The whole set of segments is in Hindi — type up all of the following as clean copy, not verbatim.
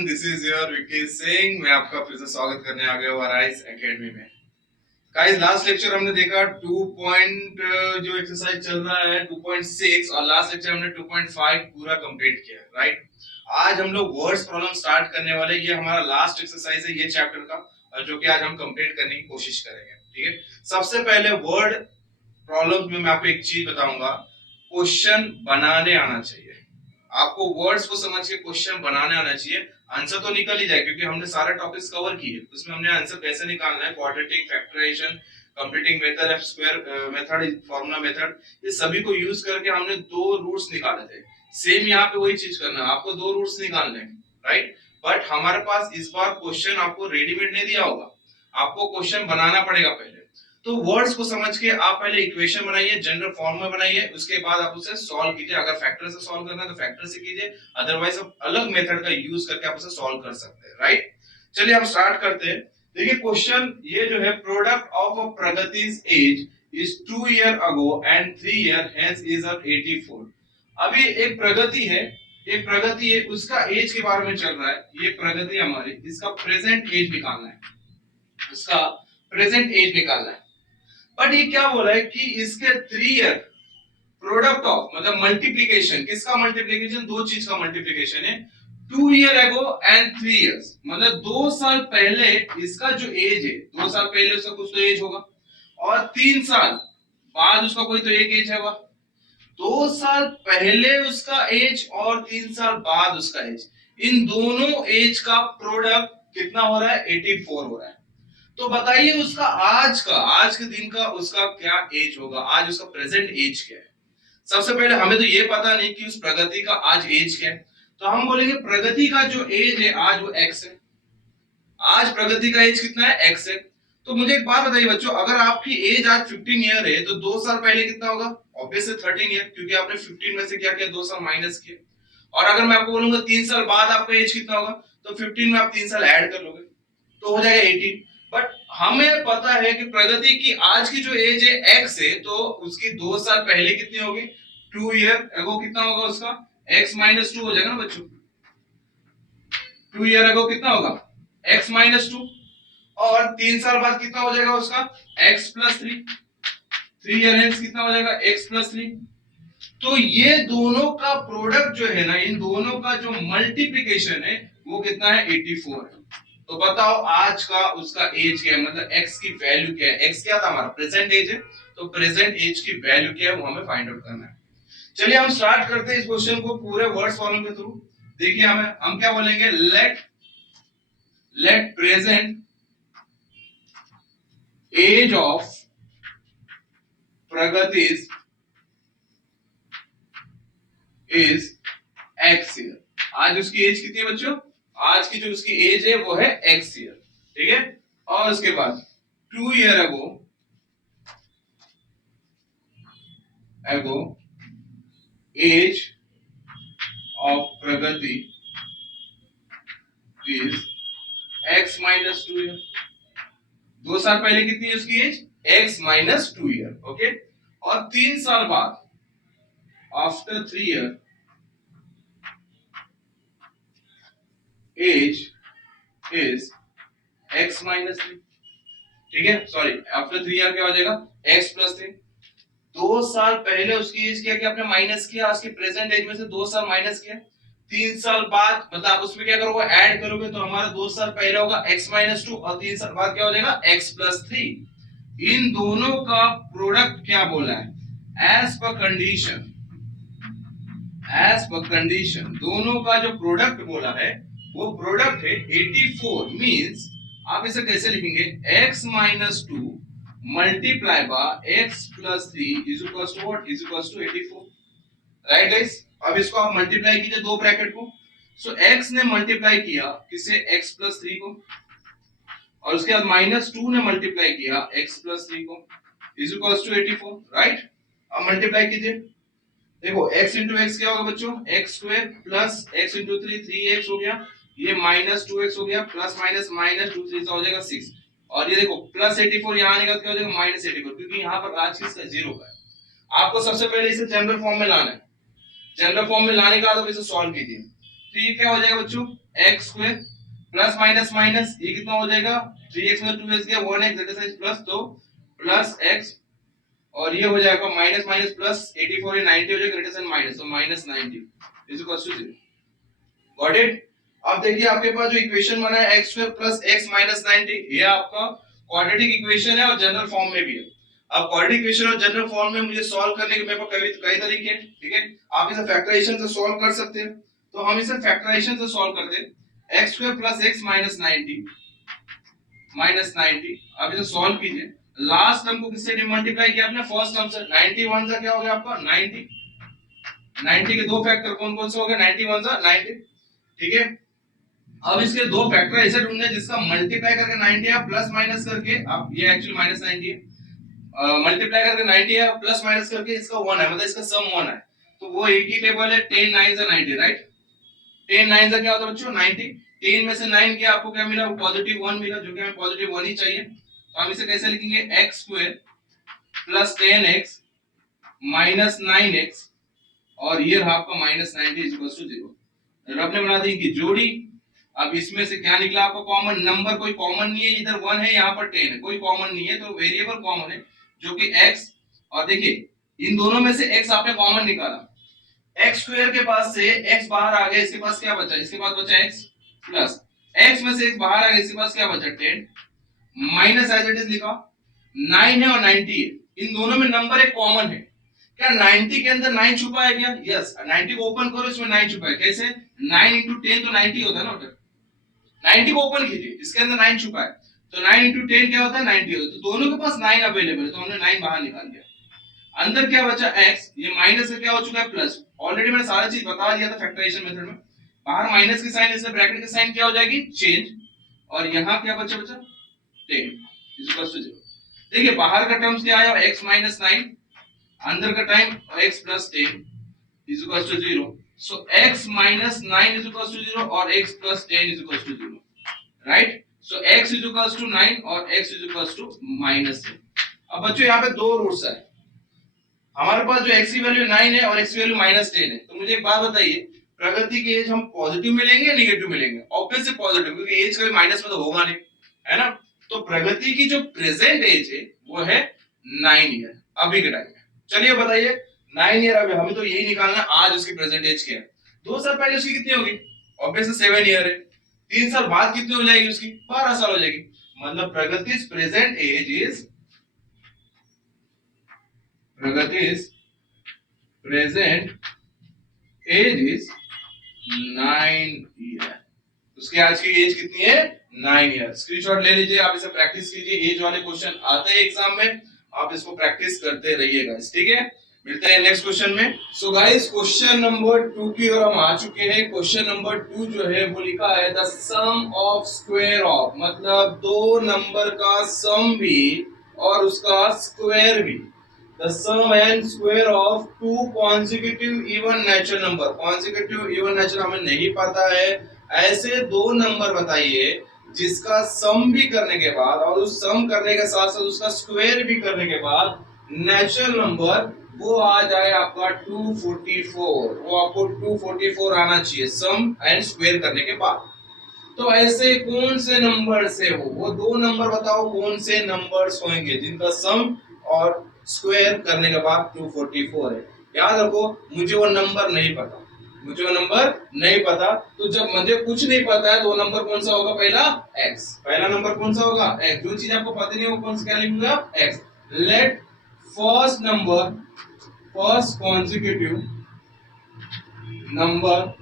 Everyone, this is your Vicky Singh. मैं आपका फिर से स्वागत करने आ गया हूँ राइस एकेडमी में। गाइस, लास्ट लेक्चर हमने देखा 2 पॉइंट जो एक्सरसाइज चल रहा है 2.6 और लास्ट लेक्चर हमने 2.5 पूरा कंप्लीट किया, राइट। आज हम लोग वर्ड्स प्रॉब्लम स्टार्ट करने वाले। ये हमारा लास्ट एक्सरसाइज है ये चैप्टर का, और जो कि आज हम कंप्लीट करने की कोशिश करेंगे, ठीक है। सबसे पहले वर्ड प्रॉब्लम में मैं आपको एक चीज बताऊंगा, क्वेश्चन बनाने आना चाहिए। आपको वर्ड्स को समझ के क्वेश्चन बनाने आना चाहिए। आंसर तो निकल ही जाए क्योंकि हमने सारे टॉपिक्स कवर किए। उसमें हमने आंसर कैसे निकालना है, quadratic, factorisation, completing method, F square method, formula method, ये सभी को यूज करके हमने दो रूट्स निकाले थे। सेम यहाँ पे वही चीज करना है, आपको दो रूट्स निकालने हैं, राइट। बट हमारे पास इस बार क्वेश्चन आपको रेडीमेड नहीं दिया होगा, आपको क्वेश्चन बनाना पड़ेगा पहले। तो वर्ड्स को समझ के आप पहले इक्वेशन बनाइए, जनरल फॉर्म में बनाइए, उसके बाद आप उसे सॉल्व कीजिए। अगर फैक्टर से सॉल्व करना है तो फैक्टर से कीजिए, अदरवाइज आप अलग मेथड का यूज करके आप उसे सॉल्व कर सकते हैं, राइट। चलिए हम स्टार्ट करते हैं। देखिए क्वेश्चन ये जो है, product of a Pragati's age is 2 year ago and 3 year hence is of 84। अभी एक प्रगति है, एक प्रगति है, उसका एज के बारे में चल रहा है। ये प्रगति हमारी, इसका प्रेजेंट एज निकालना है, उसका प्रेजेंट एज निकालना है। बट ये क्या बोला है कि इसके 3 ईयर प्रोडक्ट ऑफ, मतलब मल्टीप्लीकेशन, किसका मल्टीप्लीकेशन, दो चीज का मल्टीप्लीकेशन है। 2 ईयर एगो एंड 3 इयर्स, मतलब 2 साल पहले इसका जो एज है, 2 साल पहले उसका कुछ तो एज होगा, और 3 साल बाद उसका कोई तो एक एज होगा। 2 साल पहले उसका एज और 3 साल बाद उसका एज, इन दोनों एज का प्रोडक्ट कितना हो रहा है, 84 हो रहा है। तो बताइए उसका आज का, आज के दिन का उसका क्या एज होगा, आज उसका प्रेजेंट एज क्या है। सबसे पहले हमें तो ये पता नहीं कि उस प्रगति का आज एज क्या है, तो हम बोलेंगे प्रगति का जो एज है आज वो एक्स है। आज प्रगति का एज कितना है, एक्स है। तो मुझे एक बात बताइए बच्चों, अगर आपकी एज आज 15 ईयर है तो 2 साल पहले कितना होगा, ऑब्वियसली 13 ईयर, क्योंकि आपने 15 में से क्या किया, 2 साल माइनस किया। और अगर मैं आपको बोलूंगा 3 साल बाद आपका एज कितना होगा, तो 15 में आप 3 साल ऐड कर लोगे तो हो जाएगा 18। बट हमें पता है कि प्रगति की आज की जो एज है एक्स है, तो उसकी 2 साल पहले कितनी होगी, 2 ईयर एगो कितना होगा उसका, एक्स माइनस 2 हो जाएगा ना बच्चों। 2 ईयर एगो कितना होगा, एक्स माइनस 2, और 3 साल बाद कितना हो जाएगा उसका, एक्स प्लस 3। 3 ईयर हेंस कितना हो जाएगा, एक्स प्लस 3। तो ये दोनों का प्रोडक्ट जो है ना, इन दोनों का जो मल्टीप्लिकेशन है वो कितना है, 84 है। तो बताओ आज का उसका एज क्या है, मतलब एक्स की वैल्यू क्या है। एक्स क्या था, हमारा प्रेजेंट एज है, तो प्रेजेंट एज की वैल्यू क्या है वो हमें फाइंड आउट करना है। चलिए हम स्टार्ट करते हैं इस क्वेश्चन को पूरे वर्ड्स फॉर्म के थ्रू। देखिए हम क्या बोलेंगे, let present age of Pragati is x year. आज उसकी एज कितनी है बच्चों, आज की जो उसकी एज है वो है एक्स ईयर, ठीक है। और उसके बाद 2 year ago age of Pragati is x minus 2 year. 2 साल पहले कितनी है उसकी age, x minus 2 year, okay. और 3 साल बाद, after 3 year, age is x minus 3, ठीक है। सॉरी, आफ्टर 3 ईयर क्या हो जाएगा, एक्स प्लस 3। 2 साल पहले उसकी एज क्या किया आपने, माइनस किया, उसकी प्रेजेंट एज में से 2 साल माइनस किया। 3 साल बाद, मतलब आप उसमें क्या करोगे, ऐड करोगे, तो हमारा 2 साल पहले होगा x माइनस 2, और 3 साल बाद क्या हो जाएगा, x प्लस 3। इन दोनों का प्रोडक्ट क्या बोला है, as per condition, as per condition दोनों का जो प्रोडक्ट बोला है वो प्रोडक्ट है 84। मींस आप इसे कैसे लिखेंगे, x minus 2 multiply by x plus 3 is equals to what, is equals to 84, right guys. अब इसको आप मल्टीप्लाई कीजिए दो ब्रैकेट को। सो x ने मल्टीप्लाई किया किसे, x प्लस 3 को, और उसके बाद माइनस 2 ने मल्टीप्लाई किया x प्लस 3 को, इज इक्वल्स टू 84, राइट। अब मल्टीप्लाई कीजिए, देखो x इंटू एक्स क्या होगा बच्चों, x square plus x into 3, 3x हो गया, ये माइनस 2x हो गया, प्लस माइनस माइनस 2 3 हो जाएगा 6, और ये देखो प्लस 84 यहाँ आने का क्या हो जाएगा, माइनस 84, क्योंकि यहाँ पर आज किसका, जीरो का है। आपको सबसे पहले इसे जनरल फॉर्म में लाना है। जनरल फॉर्म में लाने के बाद आप इसे सॉल्व कीजिए, तो ये क्या हो जाएगा बच्चों, x square plus minus minus ये कितना हो जाएगा 3x में 2x गया 1x दैट इज प्लस तो प्लस x और ये हो जाएगा माइनस माइनस प्लस 84 ये 90 हो जाएगा ग्रेटर देन माइनस तो minus 90 is equal to 0। Got it. अब देखिए आपके पास जो इक्वेशन बना है x square plus x minus 90 ये आपका क्वाड्रेटिक इक्वेशन है और जनरल फॉर्म में भी है। अब क्वाड्रेटिक इक्वेशन और जनरल फॉर्म में मुझे सॉल्व करने के मेरे पास कई तरीके हैं, ठीक है। आप इसे फैक्टराइजेशन से सॉल्व कर सकते हैं, तो हम इसे फैक्टराइजेशन से सॉल्व करते हैं। x square plus x minus 90 अब इसे सॉल्व कीजिए। लास्ट टर्म को किससे मल्टीप्लाई किया आपने फर्स्ट टर्म से 91 का क्या हो गया आपका 90 90 के दो फैक्टर कौन कौन से हो गए 91 सा 90, ठीक है। अब इसके दो फैक्टर ऐसे ढूंढने जिसका मल्टीप्लाई करके 90 है प्लस माइनस करके अब ये एक्चुअली माइनस 90 है मल्टीप्लाई करके 90 है प्लस माइनस करके इसका 1 है मतलब इसका सम 1 है तो वो एक ही टेबल है 10 9 से 90 राइट 10 9 से क्या होता है बच्चों 90 10 में से 9 किया आपको क्या मिला पॉजिटिव 1 मिला जो कि हमें पॉजिटिव 1 ही चाहिए तो हम इसे कैसे लिखेंगे x square plus 10x minus 9x और ये रहा आपका माइनस 90 इज इक्वल टू 0। रब ने बना दी कि जोड़ी। अब इसमें से क्या निकला आपको कॉमन नंबर कोई कॉमन नहीं है इधर 1 है यहाँ पर 10 है कोई कॉमन नहीं है तो वेरिएबल कॉमन है जो कि x और देखिए इन दोनों में से x आपने कॉमन निकाला x स्क्वायर के पास से x बाहर आ गया इसके पास क्या बचा इसके पास बचा x प्लस x में से x बाहर आ गया इसके पास क्या बचा 10 माइनस एज इट इज लिखा 9 है और 90 है इन दोनों में नंबर एक कॉमन है क्या 90 के अंदर 9 छुपा है क्या यस 90 को ओपन करो इसमें 9 छुपा है कैसे 9 into 10 तो 90 होता है ना उधर 90 को ओपन कीजिए इसके अंदर 9 छुपा है तो 9 into 10 क्या होता है 90 होता है तो दोनों के पास 9 अवेलेबल है तो हमने 9 बाहर निकाल दिया अंदर क्या बचा x ये माइनस से क्या हो चुका है प्लस ऑलरेडी मैंने सारा चीज बता दिया था फैक्टराइजेशन मेथड में बाहर माइनस की साइन इससे ब्रैकेट की साइन क्या हो जाएगी चेंज और यहां क्या बचा 10 इज इक्वल टू 0। देखिए बाहर का टर्म्स क्या आया x माइनस 9 अंदर का time x plus 10 is equal to 0 so x minus 9 is equal to 0 और x plus 10 is equal to 0 right so x is equal to 9 और x is equal to minus 10। अब बच्चों यहाँ पे दो रूट्स है हमारे पास जो x की वैल्यू 9 है और x की वैल्यू माइनस 10 है तो मुझे एक बात बताइए प्रगति की एज हम पॉजिटिव में लेंगे या नेगेटिव में लेंगे ऑब्वियसली पॉजिटिव क्योंकि एज कभी माइनस में तो होगा नहीं है ना तो प्रगति की जो प्रेजेंट एज है वो है 9 ईयर अभी के टाइम में। चलिए बताइए 9 ईयर अभी हमें तो यही निकालना आज उसकी प्रेजेंट एज क्या है 2 साल पहले उसकी कितनी होगी ऑब्वियसली 7 ईयर है 3 साल बाद कितनी हो जाएगी उसकी 12 साल हो जाएगी मतलब Pragati present age is Pragati's present age is 9 year उसकी आज की एज कितनी है 9 ईयर। स्क्रीनशॉट ले लीजिए आप इसे प्रैक्टिस कीजिए एज वाले क्वेश्चन आते हैं एग्जाम में आप इसको प्रैक्टिस करते रहिएगा ठीक है। मिलते हैं नेक्स्ट क्वेश्चन में। सो गाइस क्वेश्चन नंबर 2 की ओर हम आ चुके हैं। क्वेश्चन नंबर 2 जो है वो लिखा है the sum of square of मतलब दो नंबर का सम भी और उसका स्क्वायर भी the sum and square of two consecutive even natural number consecutive even natural हमें नहीं पता है ऐसे दो नंबर बताइए जिसका सम भी करने के बाद और उस सम करने के साथ साथ उसका स्क्वायर भी करने के बाद नेचुरल नंबर वो आ जाए आपका 244 वो आपको 244 आना चाहिए सम एंड स्क्वायर करने के बाद। तो ऐसे कौन से नंबर से हो वो दो नंबर बताओ कौन से नंबर्स होंगे जिनका सम और स्क्वायर करने के बाद 244 है। याद रखो मुझे वो नंबर नहीं पता तो जब मुझे कुछ नहीं पता है तो नंबर कौन सा होगा पहला नंबर कौन सा होगा x जो चीज आपको पता नहीं है वो कौन सा क्या लिखूंगा x। Let first consecutive number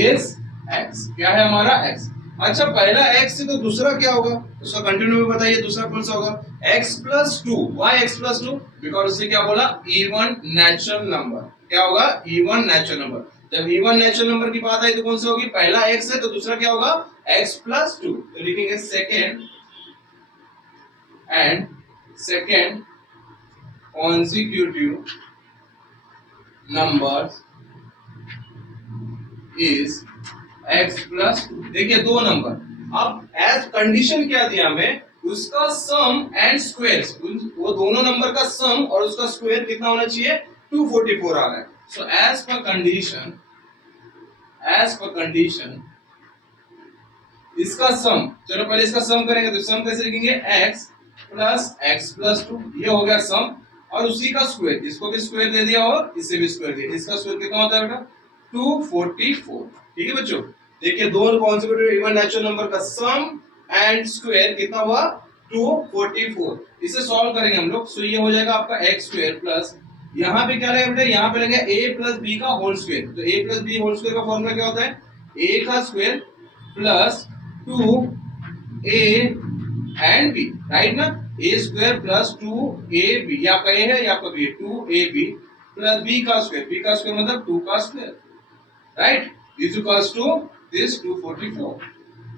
is x क्या है हमारा x। अच्छा पहला x है तो दूसरा क्या होगा उसका कंटिन्यू में बताइए दूसरा कौन सा होगा x plus 2 y x plus 2 because उसने क्या बोला इवन नेचुरल नंबर क्या होगा इवन नेचुरल नंबर जब इवन नेचुरल नंबर की बात आई तो कौन सा होगी पहला x है तो दूसरा क्या होगा x प्लस 2 तो लिखेंगे second consecutive number is x plus 2। देखिए दो नंबर अब एज कंडीशन क्या दिया हमें उसका सम एंड स्क्वायर वो दोनों नंबर का सम और उसका स्क्वायर कितना होना चाहिए 244 आ रहा है। So as per condition as per condition इसका सम, चलो पहले इसका सम करेंगे तो सम कैसे लिखेंगे x प्लस 2, ये हो गया सम, और उसी का स्क्वायर, इसको भी स्क्वायर दे दिया और इसे भी स्क्वायर दिया, इसका स्क्वायर कितना होता है बेटा 244। ठीक है बच्चों, देखिए दोनों कॉन्सेक्यूटिव इवन नेचुरल नंबर का सम एंड स्क्वायर कितना हुआ 244। इसे सॉल्व करेंगे हम लोग, सो ये हो जाएगा आपका x स्क्वायर प्लस, यहाँ पे क्या लगेगा बेटा, यहाँ पे लगेगा a प्लस बी का होल स्क्वायर, तो a plus B whole square का फॉर्मूला क्या होता है a का square plus 2a and b, right ना, a स्क्वायर प्लस 2ab, ये आपका a है, ये आपका b है, 2ab प्लस b का स्क्वायर मतलब 2 का square, right, is equals to this 244।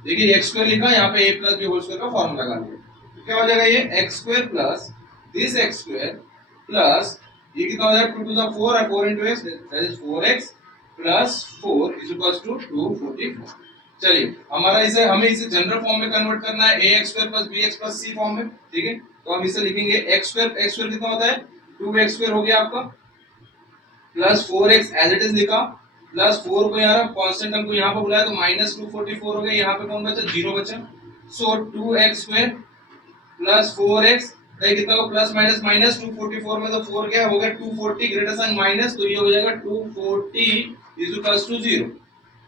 देखिए x स्क्वायर लिखा, यहाँ पे a plus b whole square का फॉर्मूला लगा दिया, तो क्या हो जाएगा ये x square plus this x square plus ये कितना हो जाएगा 2 टू द 4 और 4 into x that is 4x plus 4 is equals to 244। चलिए हमारा इसे, हमें इसे जनरल फॉर्म में कन्वर्ट करना है, ax square plus bx plus c form में, ठीक है, तो हम इसे लिखेंगे x स्क्वायर कितना होता है 2x स्क्वायर हो गया आपका plus 4x as it is लिखा, प्लस 4 को यार कांस्टेंट हमको यहाँ पे बुलाया तो माइनस 244 हो गया, यहाँ पे कौन बचा 0 बचा, सो 2x स्क्वायर प्लस 4x, कितना को प्लस माइनस माइनस 244 में तो 4 क्या हो गया 240 ग्रेटर साइन माइनस, तो ये हो जाएगा 240 इज इक्वल्स टू 0।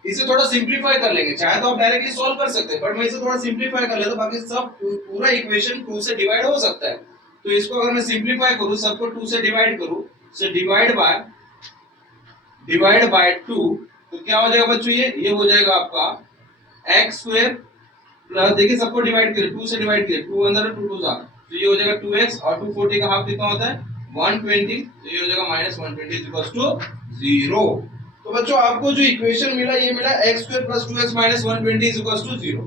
इसे थोड़ा सिंपलीफाई कर लेंगे, चाहे तो आप डायरेक्टली सॉल्व कर सकते हैं, बट मैं इसे थोड़ा सिंपलीफाई कर लेता हूं, बाकी सब पूरा इक्वेशन 2 से डिवाइड हो सकता है, तो इसको अगर मैं सिंपलीफाई करूं, सबको 2 से डिवाइड करूं, सो डिवाइड बाय 2, तो क्या हो जाएगा बच्चों, ये हो जाएगा आपका x स्क्वायर प्लस, देखिए सबको डिवाइड करें 2 से डिवाइड करें, 2 अंदर 2 2 जा, तो ये हो जाएगा 2x और 240 का हाफ कितना होता है 120, तो ये हो जाएगा माइनस 120 इक्वल्स टू 0। तो बच्चों आपको जो इक्वेशन मिला ये मिला x square plus 2x minus 120 equals to 0।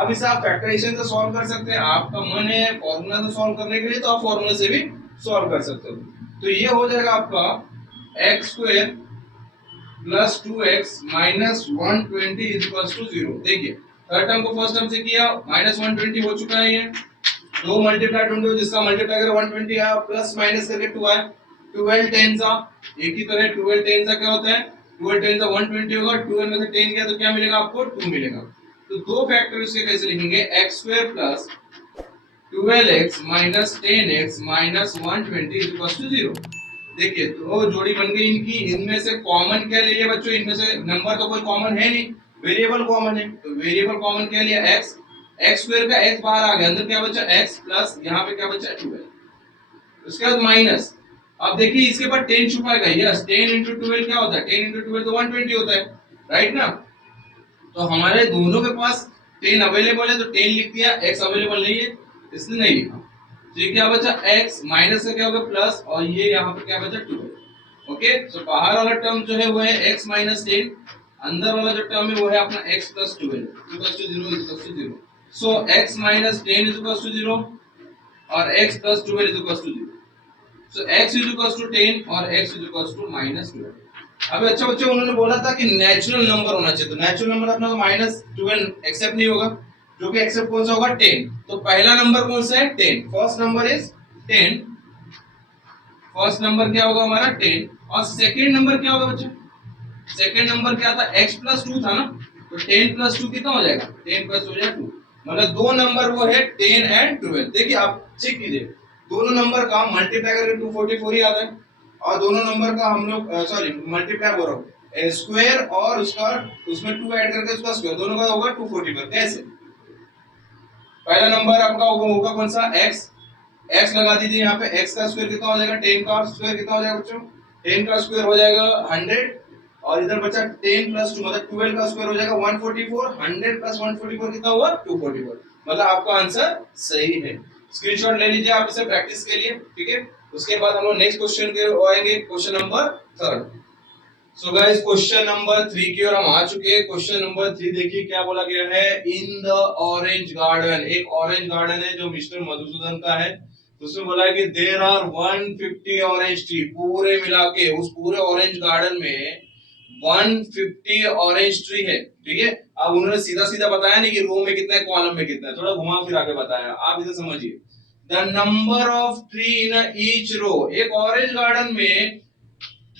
अब इसे आप फैक्टराइजेशन से सॉल्व कर सकते हैं, आपका मन है फॉर्मूला से सॉल्व करने के लिए तो आप फॉर्मूला से भी सॉल्व कर सकते हो, तो ये हो जाएगा आपका x square plus 2x minus 120 is equals to 0। देखिए थर्ड टर्म को फर्स्ट टर्म से किया, माइनस 120 हो चुका है, ये दो मल्टीप्लाई ढूंढो जिसका मल्टीप्लाई करके 120 आया प्लस माइनस करके 2 आया, 12 10 सा एक ही तरह 12 10 सा क्या होता है 12 10 सा 120 होगा, 12 में से 10 गया तो क्या मिलेगा आपको 2 मिलेगा, तो दो फैक्टर इसके कैसे लिखेंगे x square plus 12x minus 10x minus 120 is equals to 0। देखिए तो जोड़ी बन गई इनकी, इनमें से कॉमन क्या ले लिया बच्चों, इनमें से नंबर तो कोई कॉमन है नहीं, वेरिएबल कॉमन है, तो वेरिएबल कॉमन क्या लिया x, x स्क्वायर का x बाहर आ गया, अंदर क्या बचा x प्लस यहाँ पे क्या बचा 12, उसके बाद माइनस, अब देखिए इसके बाद 10 छुपाएगा, यस 10 into 12 क्या होता है 10 into 12 तो 120 होता है, राइट ना, तो हमारे दोनों के पास 10 अवेलेबल है तो 10 लिख दिया, x अवेलेबल नहीं है इसलिए नहीं लिखा, तो ये क्या बचा x माइनस का क्या होगा प्लस, और ये यहाँ पे क्या बचा 12। ओके, सो बाहर वाला टर्म जो है वो है x माइनस 10, अंदर वाला जो टर्म है वो है अपना x plus 12 equals to 0 equals to 0, so x minus 10 equals to 0 और x plus 12 equals to 0, so x equals to 10 और x इक्वल्स टू माइनस 12। अब अच्छा बच्चों उन्होंने बोला था कि नेचुरल नंबर होना चाहिए, तो नेचुरल नंबर अपना तो माइनस 12 एक्सेप्ट नहीं होगा, जो कि एक्सेप्ट कौन सा होगा 10, तो पहला नंबर कौन सा है 10, first number is 10, first number क्या होगा हमारा 10, और सेकंड नंबर क्या होगा बच्चों, सेकंड नंबर क्या था x प्लस 2 था ना, तो 10 प्लस 2 कितना हो जाएगा 10 प्लस हो जाएगा 2, मतलब दो नंबर वो है 10 एंड 12। देखिए आप चेक कीजिए दोनों नंबर का मल्टीप्लाई करके 244 ही आता है, और दोनों नंबर का हम लोग सॉरी मल्टीप्लाई हो रहा हूँ स्क्वायर और उसका उसमें 2 ऐड करके उसका स्क्वायर, दोनों का होगा 244, कैसे, पहला नंबर आपका होगा कौन सा x, x लगा दीजिए यहाँ पे, x का स्क्वायर कितना हो जाएगा 10 का स्क्वायर कितना हो जाएगा बच्चों 10 का स्क्वायर हो जाएगा 100, और इधर बचा 10 प्लस 2 मतलब 12 का स्क्वायर हो जाएगा 144, 100 प्लस 144 कितना हुआ 244, मतलब आपका आंसर सही है। स्क्रीनशॉट ले लीजिए आप इसे प्रैक्टिस के लिए, ठीक है, उसके बाद हम लोग नेक्स्ट क्वेश्चन के आएंगे, question number 3। So guys question number 3 की ओर हम आ चुके हैं। क्वेश्चन नंबर 3 देखिए क्या बोला गया है, इन द ऑरेंज गार्डन, एक ऑरेंज गार्डन है जो मिस्टर मधुसूदन का है, उसमें बोला है कि देयर आर 150 ऑरेंज ट्री, पूरे मिला के उस पूरे ऑरेंज गार्डन में 150 ऑरेंज ट्री है, ठीक है। अब उन्होंने सीधा सीधा बताया नहीं कि रो में कितना है कॉलम में कितना है, थोड़ा घुमा फिरा के बताया, आप इसे समझिए। The number of tree in each row, एक ऑरेंज गार्डन में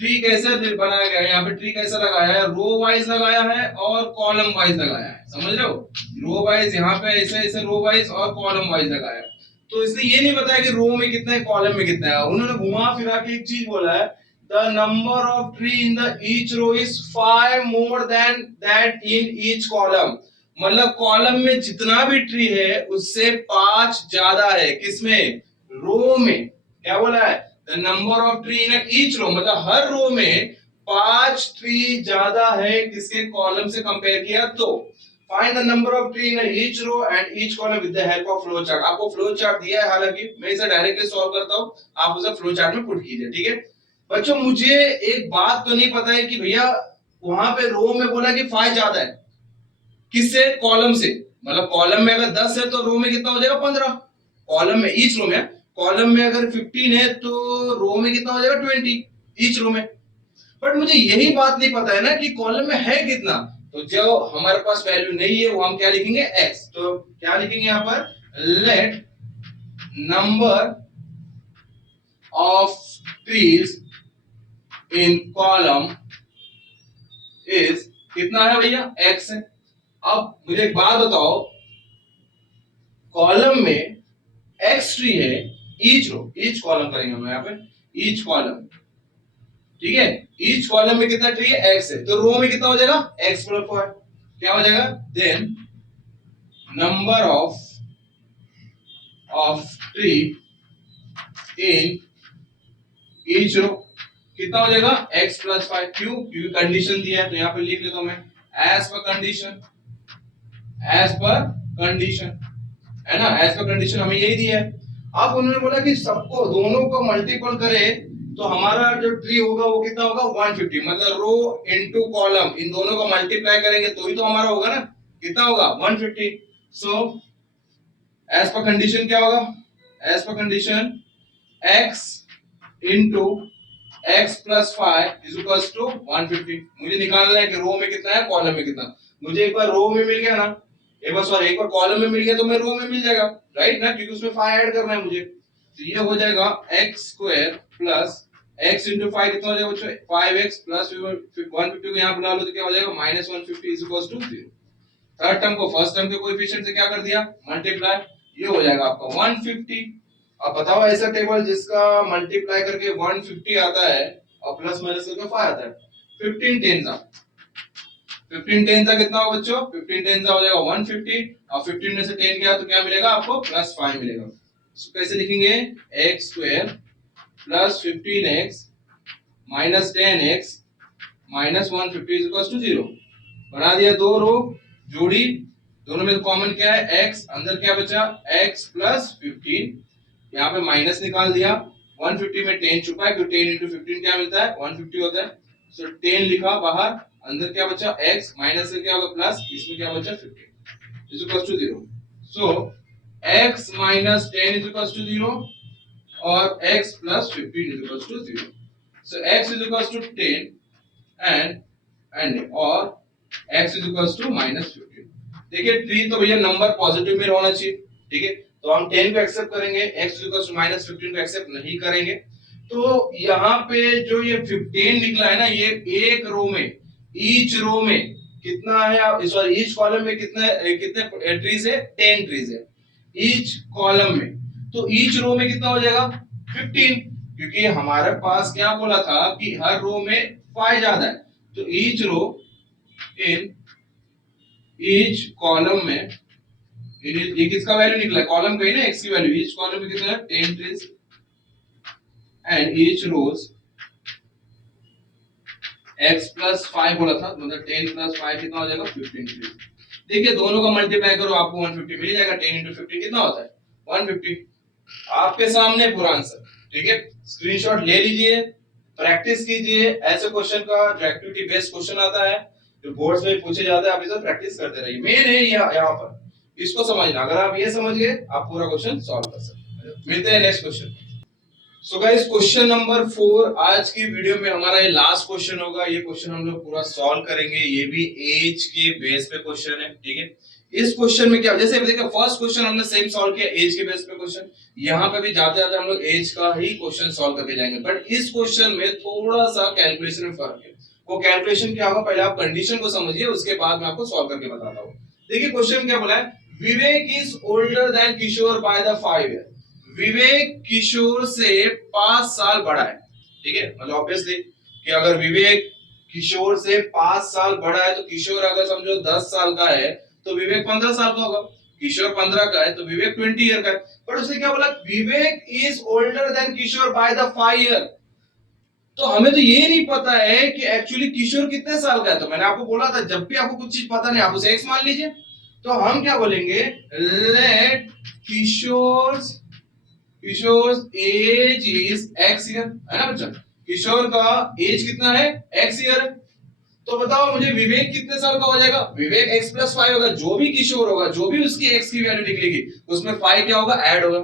ट्री कैसे बनाया गया है, यहाँ पे ट्री कैसा लगाया है, रो वाइज लगाया है और कॉलम वाइज लगाया है, समझ रहे हो, रो वाइज यहाँ पे ऐसे ऐसे रो वाइज और कॉलम वाइज लगाया है। तो इसने ये नहीं बताया कि रो में कितना है कॉलम में कितना है, उन्होंने घुमा फिरा के एक चीज बोला है, the number of tree in the each row is 5 more than that in each column, मतलब कॉलम में जितना भी ट्री है उससे 5 ज्यादा है, किसमें, रो में। क्या बोला है, the number of tree in each row, मतलब हर रो में 5 ट्री ज्यादा है किसके, कॉलम से कंपेयर किया तो। Find the number of tree in each row and each column with the help of flow chart. आपको फ्लो चार्ट दिया है, हालांकि मैं इसे डायरेक्टली सॉल्व करता हूं, आप उसे फ्लो चार्ट में पुट कीजिए, ठीक है। बच्चों मुझे एक बात तो नहीं पता है कि भैया वहां पे रो में बोला कि 5 ज्यादा है, किससे, कॉलम से, मतलब कॉलम में अगर 10 है तो रो में कितना हो जाएगा 15, कॉलम में, ईच रो में, कॉलम में अगर 15 है तो रो में कितना हो जाएगा 20 ईच रो में। बट मुझे यही बात नहीं पता है ना कि कॉलम में है कितना, तो जो हमारे पास वैल्यू नहीं है वो हम क्या लिखेंगे, x। तो क्या लिखेंगे यहाँ पर, let number of trees in column is, कितना है भैया, x है। अब मुझे एक बात बताओ, कॉलम में x ट्री है, ईच रो, ईच कॉलम करेंगे हम यहाँ पे, ईच कॉलम, ठीक है, ईच कॉलम में कितना ट्री है, x है, तो रो में कितना हो जाएगा, x प्लस 4, क्या हो जाएगा, then number of tree in each row कितना हो जाएगा, x प्लस 5, क्यों, क्योंकि कंडीशन दिया है, तो यहाँ पे लिख लेता हूं मैं, as per condition, as per condition, है ना, एज पर कंडीशन हमें यही दिया है। अब उन्होंने बोला कि सबको, दोनों को मल्टीपल करे तो हमारा जो ट्री होगा वो कितना होगा, 150, मतलब रो इनटू कॉलम, इन दोनों को मल्टीप्लाई करेंगे तो ही तो हमारा होगा ना, कितना होगा 150। सो एज पर कंडीशन क्या होगा, as per condition x into x plus 5 is equals to 150। मुझे निकालना है कि रो में कितना है, कॉलम में कितना। मुझे एक बार रो में मिल गया ना, एक बार सॉरी, एक बार कॉलम में मिल गया तो मैं रो में मिल जाएगा, राइट ना, क्योंकि उसमें 5 ऐड करना है मुझे। तो ये हो जाएगा x square plus x into 5 कितना हो जाएगा बच्चों, 5x प्लस 150 को यहाँ बुला लो तो क्या हो जाएगा, -150 is equals to 0। Third term को फर्स्ट टर्म के कोएफिशिएंट से क्या कर दिया, मल्टीप्लाई, ये हो जाएगा आपका 150। अब बताओ ऐसा टेबल जिसका मल्टीप्लाई करके 150 आता है और प्लस माइनस करके 5 आता है, 15 टेन सा, 15 टेन सा कितना हो बच्चों, 15 टेन सा हो जाएगा 150, और 15 में से 10 गया तो क्या मिलेगा आपको, प्लस 5 मिलेगा। तो कैसे लिखेंगे, x square plus 15x minus 10x minus 150 is equal to 0। बना दिया, दो रो जोड़ी, दोनों में कॉमन क्या है, x, अंदर क्या बचा, x प्लस 15, यहाँ पे माइनस निकाल दिया, 150 में 10 छुपा है, क्योंकि 10 into 15 क्या मिलता है, 150 होता है। सो 10 लिखा बाहर, अंदर क्या बचा x, माइनस से क्या होगा प्लस, इसमें क्या बचा 15 is equal to 0। So x minus 10 is equal to 0 और x plus 15 is equal to 0। So x is equal to 10 and और x इज इक्वल टू -15। देखिए ट्री तो भैया नंबर पॉजिटिव में होना चाहिए, ठीक है, तो हम 10 को एक्सेप्ट करेंगे, x इज इक्वल टू -15 को एक्सेप्ट नहीं करेंगे। तो यहाँ पे जो ये 15 निकला है ना, ये एक रो में, ईच रो में कितना है, सॉरी ईच कॉलम में कितने ट्रीज है, 10 ट्रीज है ईच कॉलम में, तो ईच रो में कितना हो जाएगा 15, क्योंकि हमारे पास क्या बोला था कि हर रो में 5 ज्यादा है, तो each row in each column में, ये किसका वैल्यू निकला, कॉलम का ही ना, x की वैल्यू, ईच कॉलम में कितना है 10 trees and each rows x plus 5 बोला था, मतलब 10 प्लस 5 कितना हो जाएगा 15 ट्रीज। देखिए दोनों का मल्टीप्लाई करो आपको 150 मिल जाएगा, 10 into 15 कितना होता है 150। आपके सामने पूरा आंसर, ठीक है, स्क्रीनशॉट ले लीजिए, प्रैक्टिस कीजिए, ऐसे क्वेश्चन का जो एक्टिविटी बेस्ड क्वेश्चन आता है जो बोर्ड्स में पूछे जाते हैं, आप इसे प्रैक्टिस करते रहिए। मेन है यहाँ पर इसको समझना, अगर आप ये समझ गए आप पूरा क्वेश्चन सॉल्व कर सकते हैं। मिलते हैं next question. So guys question number 4 आज की वीडियो में हमारा ये लास्ट क्वेश्चन होगा। ये क्वेश्चन हम लोग पूरा सॉल्व करेंगे, ये भी एज के बेस पे क्वेश्चन है, ठीक है, इस क्वेश्चन में क्या, जैसे देखिए फर्स्ट क्वेश्चन हमने सेम सॉल्व किया एज के बेस पे क्वेश्चन, यहाँ पे भी जाते जाते हम लोग एज का ही क्वेश्चन सॉल्व करके जाएंगे, बट इस क्वेश्चन में थोड़ा सा कैलकुलेशन में फर्क है। वो कैलकुलेशन क्या होगा, पहले आप कंडीशन को समझिए, उसके बाद मैं आपको सॉल्व करके बताता हूँ। देखिए क्वेश्चन क्या बोला है, Vivek is older than Kishore by the 5 year. Vivek Kishore से 5 साल बड़ा है, ठीक है, मतलब ऑब्वियसली कि अगर विवेक किशोर से 5 साल बड़ा है तो किशोर अगर समझो 10 साल का है तो विवेक 15 साल का होगा, किशोर 15 का है तो विवेक 20 ईयर का है। पर उसने क्या बोला, Vivek is older than Kishore by the 5 year. तो हमें तो ये नहीं पता है कि एक्चुअली किशोर कितने साल का है। तो मैंने आपको बोला था जब भी आपको कुछ चीज पता नहीं आप उसे एक्स मान लीजिए। तो हम क्या बोलेंगे, let Kishore Kishore age is x year, है ना बच्चा, किशोर का एज कितना है, एक्स ईयर। तो बताओ मुझे विवेक कितने साल का हो जाएगा, विवेक x प्लस 5 होगा, जो भी किशोर होगा, जो भी उसकी x की वैल्यू निकलेगी उसमें 5 क्या होगा, ऐड होगा।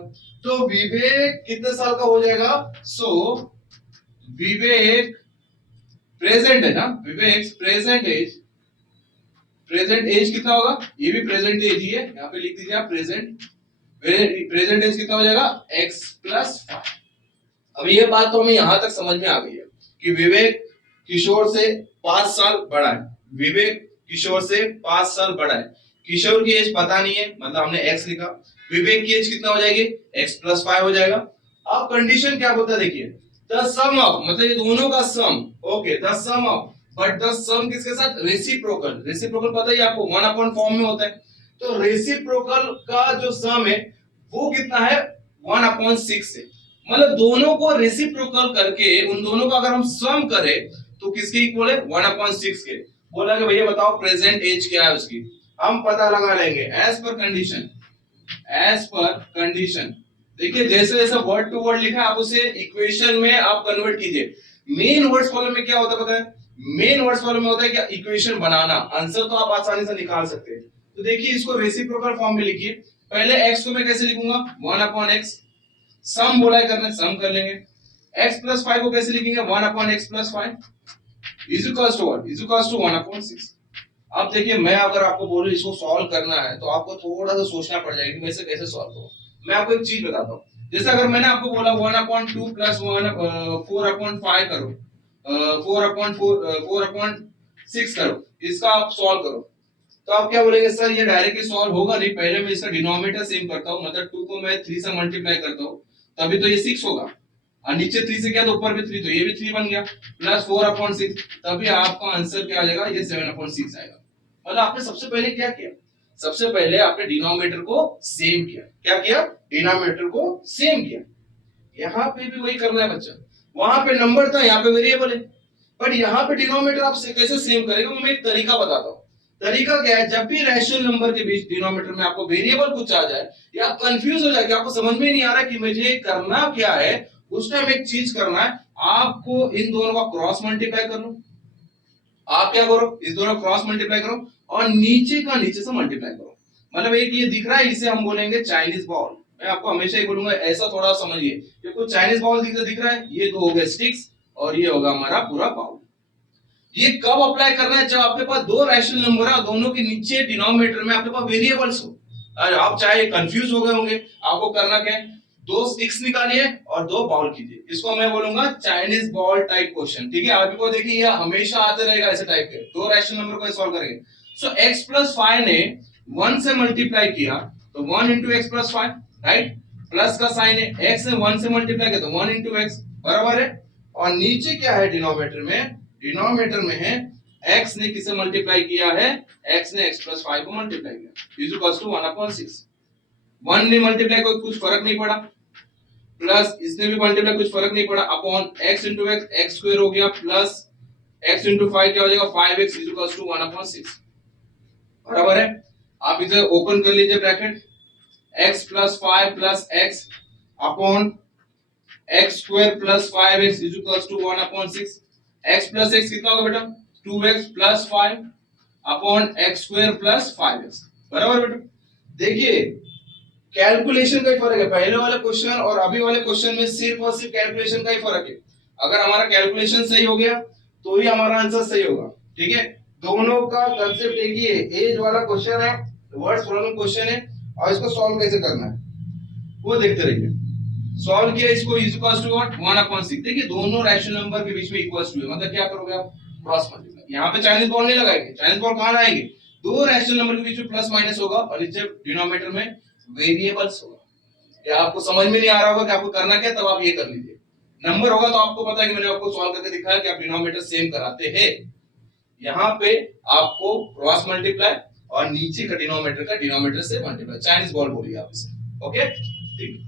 तो विवेक कितने साल का हो जाएगा, सो विवेक प्रेजेंट है ना, विवेक प्रेजेंट एज कितना होगा, ये भी प्रेजेंट एज ही है, यहाँ पे लिख दीजिए आप प्रेजेंट, प्रेजेंट एज कितना हो जाएगा, x प्लस 5। अब ये बात तो हमें यहां तक समझ में आ गई है कि विवेक किशोर से 5 साल बड़ा है, विवेक किशोर से 5 साल बड़ा है, किशोर की एज पता नहीं है मतलब हमने x लिखा, विवेक की एज कितना हो जाएगी, x प्लस 5 हो जाएगा। अब कंडीशन क्या बोलता है देखिए, द सम ऑफ, मतलब ये दोनों का sum, okay, the sum of, but the sum किसके साथ, रेसिप्रोकल, रेसिप्रोकल पता ही आपको 1 अपॉन फॉर्म में होता है, तो रेसिप्रोकल का जो सम है वो कितना है, 1 अपॉन 6 है। मतलब दोनों को रेसिप्रोकल करके उन दोनों का अगर हम सम करें तो किसके इक्वल है, 1/6 के। बोला कि भैया बताओ प्रेजेंट एज क्या है उसकी, हम पता लगा लेंगे as per condition, as per condition. देखिए जैसे जैसे वर्ड टू वर्ड लिखा है आप उसे इक्वेशन में आप कन्वर्ट कीजिए। मेन वर्ड्स कॉलम में क्या होता है पता है, मेन वर्ड्स कॉलम में होता है क्या, इक्वेशन बनाना, आंसर तो आप आसानी से निकाल सकते हैं। तो देखिए इसको रेसिप्रोकल फॉर्म में लिखिए, पहले x को मैं कैसे लिखूंगा, 1/x, सम बोला है करने, सम कर लेंगे। x प्लस 5 को कैसे लिखेंगे, 1/x plus 5 is equals to what, is equals to 1/6। अब देखिए मैं अगर आपको बोलूं इसको सॉल्व करना है तो आपको थोड़ा सा सोचना पड़ जाएगा कि मैं इसे कैसे सॉल्व करूं। मैं आपको एक चीज बताता हूं, जैसे अगर मैंने आपको बोला 1/2 प्लस 1 4/5 करो, 4/6 करो, इसका आप सॉल्व करो, तो आप क्या बोलेंगे, सर ये डायरेक्टली सॉल्व होगा नहीं, पहले मैं इसका डिनोमिनेटर सेम करता हूं, मतलब 2 को मैं 3 से मल्टीप्लाई करता हूं तभी तो ये 6 होगा, और नीचे 3 से क्या तो ऊपर भी 3, तो ये भी 3 बन गया, प्लस 4/6, तभी आपका आंसर क्या आ जाएगा, ये 7/6 आएगा। मतलब आपने सबसे पहले क्या किया, सबसे पहले आपने डिनोमिनेटर को सेम किया, क्या किया, डिनोमिनेटर को सेम किया। यहाँ पे भी वही करना है बच्चा, वहां पे नंबर था यहाँ पे वेरिएबल है, बट यहाँ पे डिनोमिनेटर आप कैसे सेम करेंगे, मैं एक तरीका बताता हूँ। तरीका क्या है, जब भी रैशनल नंबर के बीच डिनोमिनेटर में आपको वेरिएबल कुछ आ जाए या कंफ्यूज हो जाए कि आपको समझ में नहीं आ रहा कि मुझे करना क्या है, उस टाइम एक चीज करना है, आपको इन दोनों का क्रॉस मल्टीप्लाई कर लो। आप क्या करो, इस दोनों क्रॉस मल्टीप्लाई करो और नीचे का नीचे से मल्टीप्लाई करो। मतलब एक ये दिख रहा है, इसे हम बोलेंगे चाइनीज बॉल। मैं आपको हमेशा ही बोलूंगा ऐसा थोड़ा समझिए, ये कुछ चाइनीज बॉल दिख रहा है, ये दो हो गए स्टिक्स और ये होगा हमारा पूरा बाउल। ये कब अप्लाई करना है, जब आपके पास दो रैशनल नंबर है, दोनों के नीचे डिनोमिनेटर में आपके पास वेरिएबल्स हो। अरे आप चाहे कंफ्यूज हो गए होंगे, आपको करना क्या है, दो स्टिक्स निकालिए और दो बाउल कीजिए, इसको मैं बोलूंगा चाइनीज बॉल टाइप क्वेश्चन, ठीक है। आपको देखिए ये हमेशा आते रहेगा ऐसे टाइप के, दो रैशनल नंबर को सॉल्व करेंगे। सो x प्लस 5 ने 1 से मल्टीप्लाई किया तो 1 into x plus 5, right, plus का साइन है, x ने 1 से मल्टीप्लाई किया तो 1 इंटू एक्स, बराबर है। और नीचे क्या है डिनोमिनेटर में, डिनोमिनेटर में है x ने किसे मल्टीप्लाई किया है, x ने x प्लस 5 को मल्टीप्लाई किया, इज इक्वल्स टू 1/6। 1 ने मल्टीप्लाई कोई कुछ फर्क नहीं पड़ा, प्लस इसने भी मल्टीप्लाई कुछ फर्क नहीं पड़ा, upon x into x, x square हो गया, प्लस x इंटू 5 क्या हो जाएगा, 5x इज इक्वल्स टू 1/6, बराबर है। आप इसे ओपन कर लीजिए bracket, x plus 5 plus x upon x square plus 5x is equals to 1/6। x plus x कितना होगा बेटा, 2x plus 5 upon x square plus 5x, बराबर बेटा। देखिए कैलकुलेशन का ही फर्क है, पहले वाले क्वेश्चन और अभी वाले क्वेश्चन में सिर्फ और सिर्फ कैलकुलेशन का ही फर्क है। अगर हमारा कैलकुलेशन सही हो गया तो ही हमारा आंसर सही होगा, ठीक है। दोनों का कंसेप्ट एक ही है, एज वाला क्वेश्चन है, वर्ड्स प्रॉब्लम क्वेश्चन है और इसको सॉल्व कैसे करना है वो देखते रहिए। सॉल्व किया इसको इज इक्वल टू व्हाट 1/6। देखिए दोनों रैशनल नंबर के बीच में इक्वल टू है, मतलब क्या करोगे आप क्रॉस मल्टीप्लाई। यहाँ पे चाइनीज बॉल नहीं लगाएंगे, चाइनीज बॉल कहां आएंगे, दो रैशनल नंबर के बीच में प्लस माइनस होगा और नीचे डिनोमिनेटर में वेरिएबल्स होगा। या आपको समझ में नहीं आ रहा होगा कि आपको करना क्या, तब आप ये कर लीजिए। नंबर होगा तो आपको पता है कि मैंने आपको सॉल्व करके दिखाया कि आप डिनोमिनेटर सेम कराते हैं। यहाँ पे आपको क्रॉस मल्टीप्लाई और नीचे का डिनोमिनेटर से मल्टीप्लाई, चाइनीज बॉल बोलिए आप इसे। ओके ठीक है,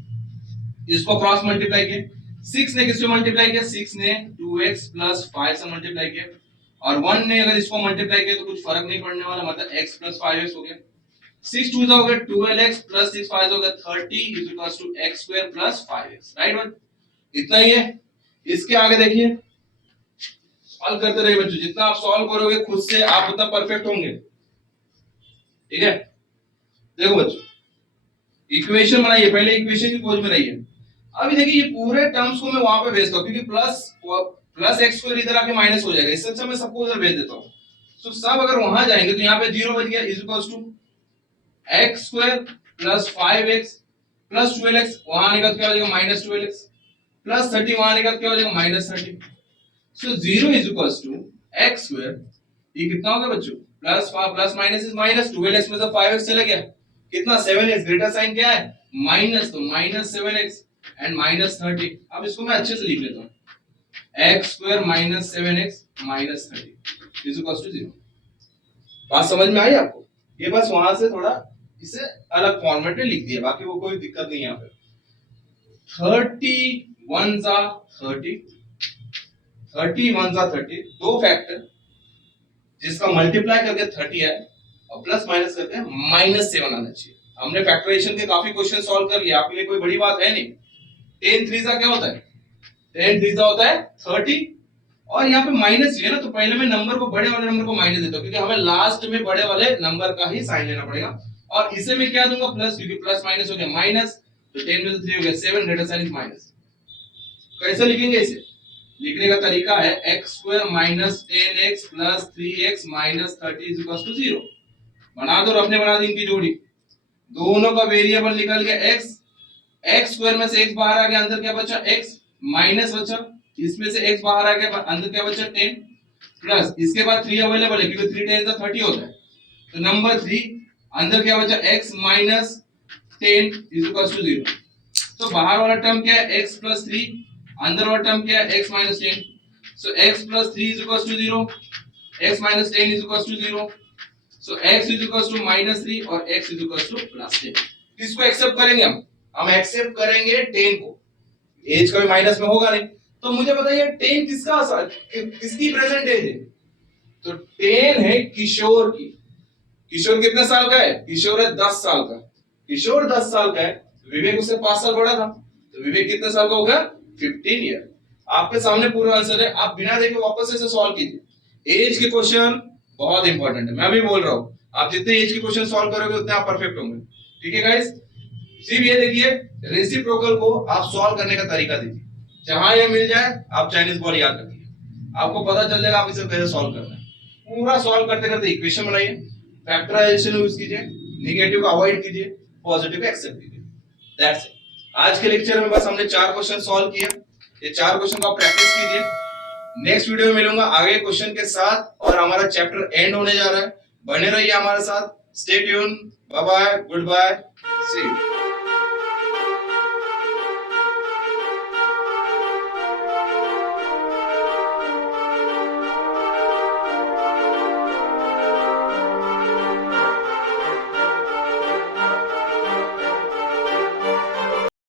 इसको क्रॉस मल्टीप्लाई किया। 6 ने किससे मल्टीप्लाई किया, 6 ने 2x + 5 से मल्टीप्लाई किया और 1 ने अगर इसको मल्टीप्लाई किया तो कुछ फर्क नहीं पड़ने वाला, मतलब x + 5x हो गया। 6 2 हो गया 12x + 6 5 हो गया 30 = x² + 5x। राइट, इतना ही है। इसके आगे देखिए सॉल्व करते रहिए बच्चों, जितना आप सॉल्व करोगे खुद से आप उतना परफेक्ट होंगे। ठीक है, देखो बच्चों इक्वेशन बनाइए, पहले इक्वेशन की खोज में रहिए। अभी देखिए ये पूरे टर्म्स को मैं वहां पे भेजता हूं क्योंकि प्लस x² इधर आके माइनस हो जाएगा, इससे अच्छा मैं सबको उधर भेज देता हूं। तो सब अगर वहां जाएंगे तो यहाँ पे 0 बच गया = x² + 5x + 12x, वहां निकल के आ जाएगा -12x + 30, वहां निकल के आ जाएगा -30। सो 0 = x², ये कितना होगा बच्चों, plus minus is minus, 12x में से 5x चला गया कितना 7x, ग्रेटर साइन क्या है माइनस, तो -7x एंड -30। अब इसको मैं अच्छे से लिख लेता हूं, x² - 7x - 30 = 0। बात समझ में आई आपको, ये बस वहां से थोड़ा इसे अलग फॉर्मेट में लिख दिया, बाकी वो कोई दिक्कत नहीं है। यहाँ पे 31 * 30, 31 * 30, दो फैक्टर जिसका मल्टीप्लाई करके 30 है और प्लस माइनस करके -7 आना चाहिए। हमने फैक्टराइजेशन के काफी क्वेश्चन सॉल्व कर लिए, आपके लिए कोई बड़ी बात है नहीं। 10 3 क्या होता है, 10 3 होता है 30 और यहाँ पे माइनस है ना, तो पहले मैं नंबर को, बड़े वाले नंबर को माइनस देता हूँ क्योंकि हमें लास्ट में बड़े वाले नंबर का ही साइन लेना पड़ेगा। और इसे मैं क्या दूंगा प्लस, क्योंकि प्लस माइनस हो गया माइनस, तो 10 में से 3 हो गया 7, ग्रेटर साइन इज माइनस। कैसे लिखेंगे इसे, लिखने का तरीका है x² - 10x + 3x - 30 = 0। बना दो, अपने बना दी इनकी जोड़ी, दोनों का वेरिएबल निकल गया x, x² में से x बाहर आ गया, अंदर क्या बचा x माइनस बचा, इसमें से x बाहर आ गया, अंदर क्या बचा 10 प्लस, इसके बाद 3 अवेलेबल है क्योंकि 3 10 30 होता है, तो नंबर 3 अंदर क्या बचा x - 10 = 0। तो बाहर वाला टर्म क्या है x + 3, अंदर वाला टर्म क्या है x - 10। सो x + 3 = 0, x - 10 = 0। सो x -3 और x +10। किसको एक्सेप्ट करेंगे हम एक्सेप्ट करेंगे 10 को, एज का भी माइनस में होगा नहीं। तो मुझे बताइए 10 किसकी प्रेजेंट एज है, तो 10 है किशोर की। किशोर कितने साल का है, किशोर है 10 साल का। किशोर 10 साल का है, विवेक उससे 5 साल बड़ा था, तो विवेक कितने साल का होगा 15 ईयर। आपके सामने पूरा आंसर है, आप बिना देखे वापस से सॉल्व कीजिए। एज के क्वेश्चन बहुत इंपॉर्टेंट है, मैं भी बोल रहा हूं, आप जितने एज के क्वेश्चन सॉल्व करोगे उतने आप परफेक्ट होंगे। ठीक है गाइस, सिर्फ ये देखिए रेसिप्रोकल को आप सॉल्व करने का तरीका देखिए, जहां ये मिल जाए आप चाइनीज बॉल याद रखिए, आपको पता चल जाएगा आप इसे कैसे सॉल्व करना है। पूरा सॉल्व करते करते इक्वेशन बनाइए, फैक्टराइजेशन यूज कीजिए, नेगेटिव को अवॉइड कीजिए, पॉजिटिव को एक्सेप्ट कीजिए। That's it. आज के लेक्चर में बस हमने 4 क्वेश्चन सॉल्व किए, ये 4 क्वेश्चन को आप प्रैक्टिस कीजिए। नेक्स्ट वीडियो में मिलूंगा आगे क्वेश्चन के साथ और हमारा चैप्टर एंड होने जा रहा है। बने रहिए हमारे साथ, stay tune, bye bye, goodbye, see you.